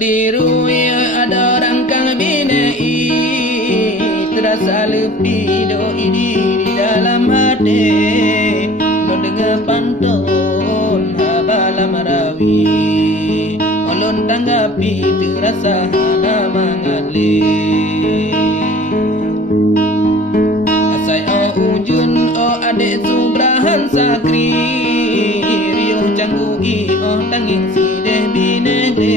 diru ya ada orang kang binei terasa lebih doi di dalam hati no dengar pantun habala marawi olon tanggapi terasa hana mangali asai ujun adek subrahan sakri rio canggui tanging sideh binele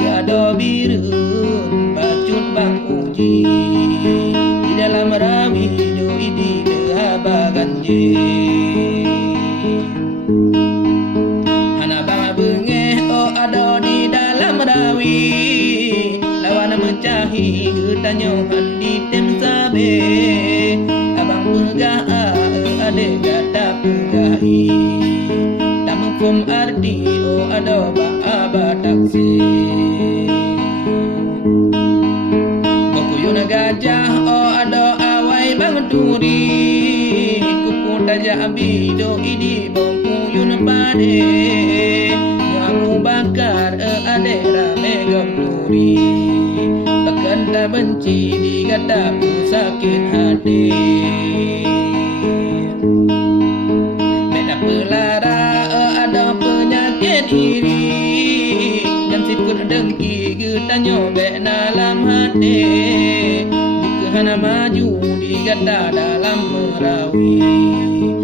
gado birun bacut bang uji di dalam rawi doi di dehabagan je hana bang bengeh ada di dalam rawi lawan mencahi getanyo handi tem sabe abang pegah adek gata pegahi kum arti ada ba taksi bakuyun gajah ada awai bang turi kupu tajak bido idi bakuyun pade nyamu bakar ade rame gamnuri bahkan tak benci digata sakit hati beda pelara diri dan sikut dengki getanyo bek dalam hati dikehana maju digata dalam merawi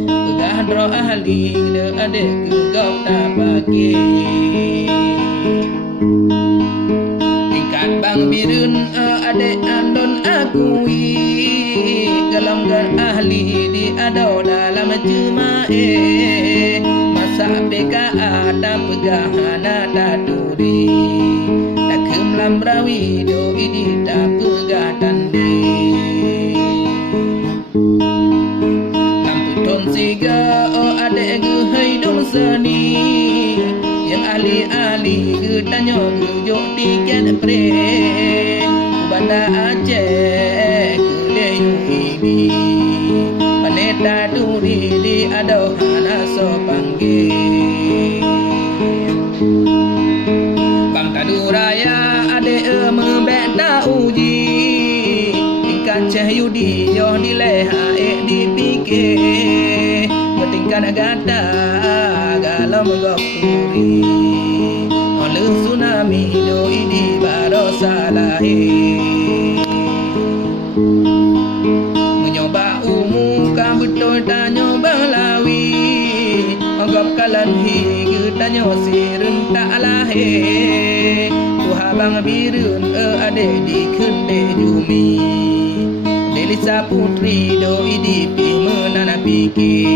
pegah dro ahli de adek kegau tak bagi tingkat bang birun adek andon akui galanggar ahli di ado dalam jemae PKA ada pegahan ada duri tak kemlam rawi do ini tak pegah tande lampu tom siga ada gehai dong seni yang ahli-ahli getanyo gejok tiket pre banda Aceh keleyung ini paneta duri di ado hana so panggil Duraya ade membek da uji tingkat cahyudi yo dileha dipikir bertingkat gada galam gopuri oleh tsunami do idi barosa lahi menyoba umuka betul dan nyoba lawi anggap kalan hi tanyo sirun tak lahir bang birun ade di kende jumi Delisa putri do idipi menana pikir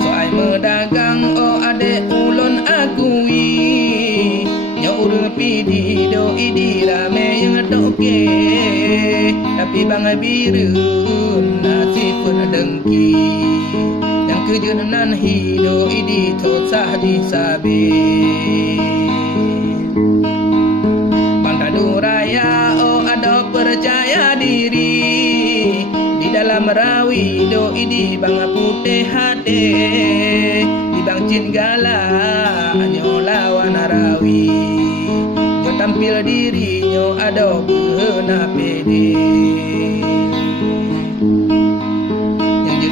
soai medagang ade ulon akui nyaur pidi do idi rame yang toke tapi bang birun nasifun dengki kejunan hidup ini tosah disabi Bantadu raya ada percaya diri di dalam rawi do ini bang putih hati di bang cin gala nyo lawan rawi jo tampil diri nyo ada beuna pede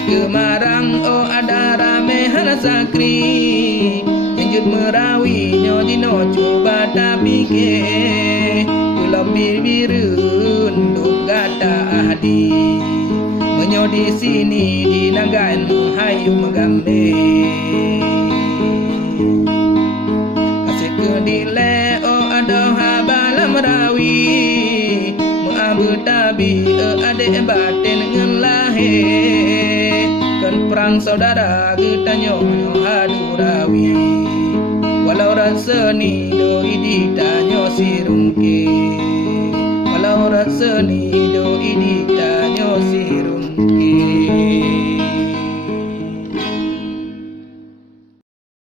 kemarang ada rame hana sakri lanjut merawi nyo dino coba tapi ke ulam birun duk gata ahdi menyo di sini di nagan hayu megambe kasih ke dile ada habala merawi muabu tabi ade batin ngan lahir perang saudara getanyo hadu rawi walau rasa ni do idi tanyo sirungke walau rasa ni do idi